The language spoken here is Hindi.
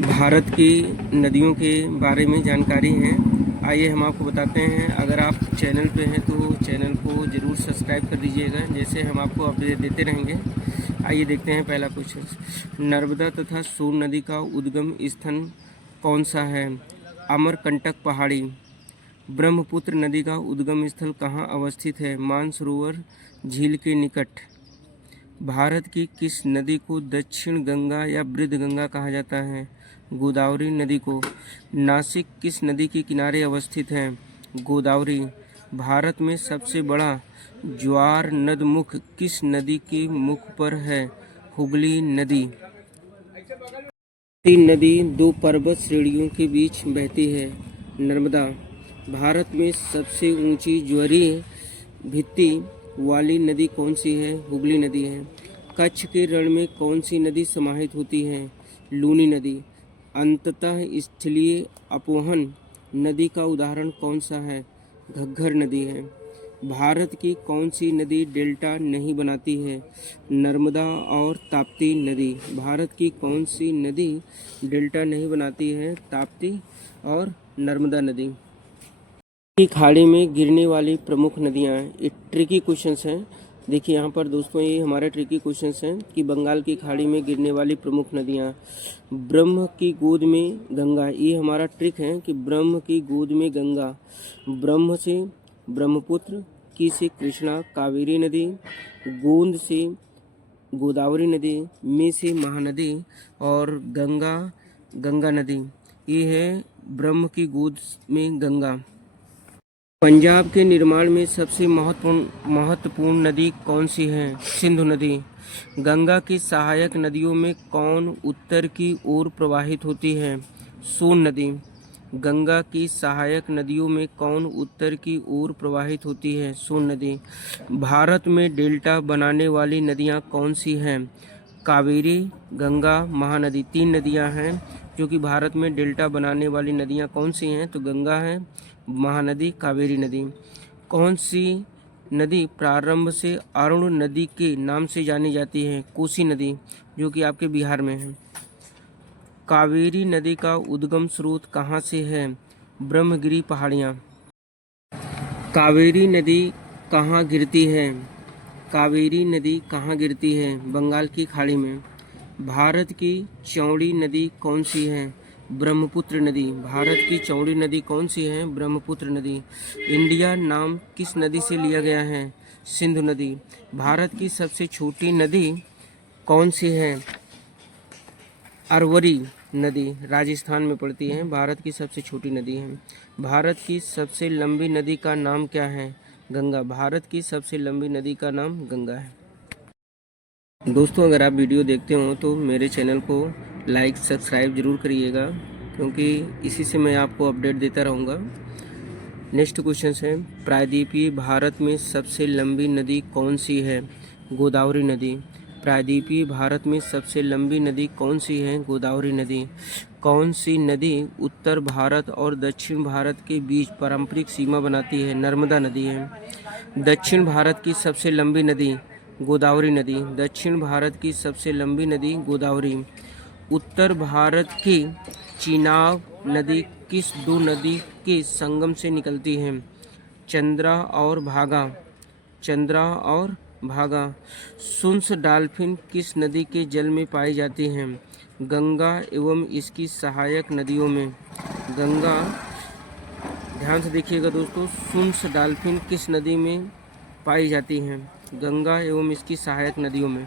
भारत की नदियों के बारे में जानकारी है। आइए हम आपको बताते हैं। अगर आप चैनल पे हैं तो चैनल को ज़रूर सब्सक्राइब कर दीजिएगा, जैसे हम आपको अपडेट देते रहेंगे। आइए देखते हैं पहला क्वेश्चन। नर्मदा तथा सोन नदी का उद्गम स्थान कौन सा है? अमरकंटक पहाड़ी। ब्रह्मपुत्र नदी का उद्गम स्थल कहाँ अवस्थित है? मानसरोवर झील के निकट। भारत की किस नदी को दक्षिण गंगा या वृद्ध गंगा कहा जाता है? गोदावरी नदी को। नासिक किस नदी के किनारे अवस्थित है? गोदावरी। भारत में सबसे बड़ा ज्वार नदमुख किस नदी के मुख पर है? हुगली नदी। तीन नदी दो पर्वत श्रेणियों के बीच बहती है। नर्मदा। भारत में सबसे ऊंची ज्वारीय भित्ति वाली नदी कौन सी है? हुगली नदी है। कच्छ के रण में कौन सी नदी समाहित होती है? लूनी नदी। अंततः स्थलीय अपवहन नदी का उदाहरण कौन सा है? घग्घर नदी है। भारत की कौन सी नदी डेल्टा नहीं बनाती है? नर्मदा और ताप्ती नदी। भारत की कौन सी नदी डेल्टा नहीं बनाती है? ताप्ती और नर्मदा नदी। की खाड़ी में गिरने वाली प्रमुख नदियाँ। ये ट्रिकी क्वेश्चंस हैं। देखिए यहाँ पर दोस्तों, ये हमारे ट्रिकी क्वेश्चंस हैं कि बंगाल की खाड़ी में गिरने वाली प्रमुख नदियाँ। ब्रह्म की गोद में गंगा, ये हमारा ट्रिक है कि ब्रह्म की गोद में गंगा। ब्रह्म से ब्रह्मपुत्र, की से कृष्णा कावेरी नदी, गोंद से गोदावरी नदी, में से महानदी और गंगा गंगा नदी। ये है ब्रह्म की गोद में गंगा। पंजाब के निर्माण में सबसे महत्वपूर्ण नदी कौन सी है? सिंधु नदी। गंगा की सहायक नदियों में कौन उत्तर की ओर प्रवाहित होती है? सोन नदी। गंगा की सहायक नदियों में कौन उत्तर की ओर प्रवाहित होती है? सोन नदी। भारत में डेल्टा बनाने वाली नदियाँ कौन सी हैं? कावेरी, गंगा, महानदी। तीन नदियाँ हैं जो कि भारत में डेल्टा बनाने वाली नदियाँ कौन सी हैं? तो गंगा है, महानदी, कावेरी नदी। कौन सी नदी प्रारंभ से अरुण नदी के नाम से जानी जाती है? कोसी नदी, जो कि आपके बिहार में है। कावेरी नदी का उद्गम स्रोत कहाँ से है? ब्रह्मगिरी पहाड़ियाँ। कावेरी नदी कहाँ गिरती है? कावेरी नदी कहाँ गिरती है? बंगाल की खाड़ी में। भारत की चौड़ी नदी कौन सी है? ब्रह्मपुत्र नदी। भारत की चौड़ी नदी कौन सी है? ब्रह्मपुत्र नदी। इंडिया नाम किस नदी से लिया गया है? सिंधु नदी। भारत की सबसे छोटी नदी कौन सी है? अरवरी नदी, राजस्थान में पड़ती है। भारत की सबसे छोटी नदी है। भारत की सबसे लंबी नदी का नाम क्या है? गंगा। भारत की सबसे लंबी नदी का नाम गंगा है। दोस्तों, अगर आप वीडियो देखते हो तो मेरे चैनल को लाइक सब्सक्राइब ज़रूर करिएगा, क्योंकि इसी से मैं आपको अपडेट देता रहूँगा। नेक्स्ट क्वेश्चन है, प्रायद्वीपीय भारत में सबसे लंबी नदी कौन सी है? गोदावरी नदी। प्रायद्वीपीय भारत में सबसे लंबी नदी कौन सी है? गोदावरी नदी। कौन सी नदी उत्तर भारत और दक्षिण भारत के बीच पारंपरिक सीमा बनाती है? नर्मदा नदी है। दक्षिण भारत की सबसे लंबी नदी गोदावरी नदी। दक्षिण भारत की सबसे लंबी नदी गोदावरी। उत्तर भारत की चिनाब नदी किस दो नदी के संगम से निकलती है? चंद्रा और भागा। चंद्रा और भागा। सुंस डॉल्फिन किस नदी के जल में पाई जाती हैं? गंगा एवं इसकी सहायक नदियों में। गंगा। ध्यान से देखिएगा दोस्तों, सुंस डॉल्फिन किस नदी में पाई जाती हैं? गंगा एवं इसकी सहायक नदियों में।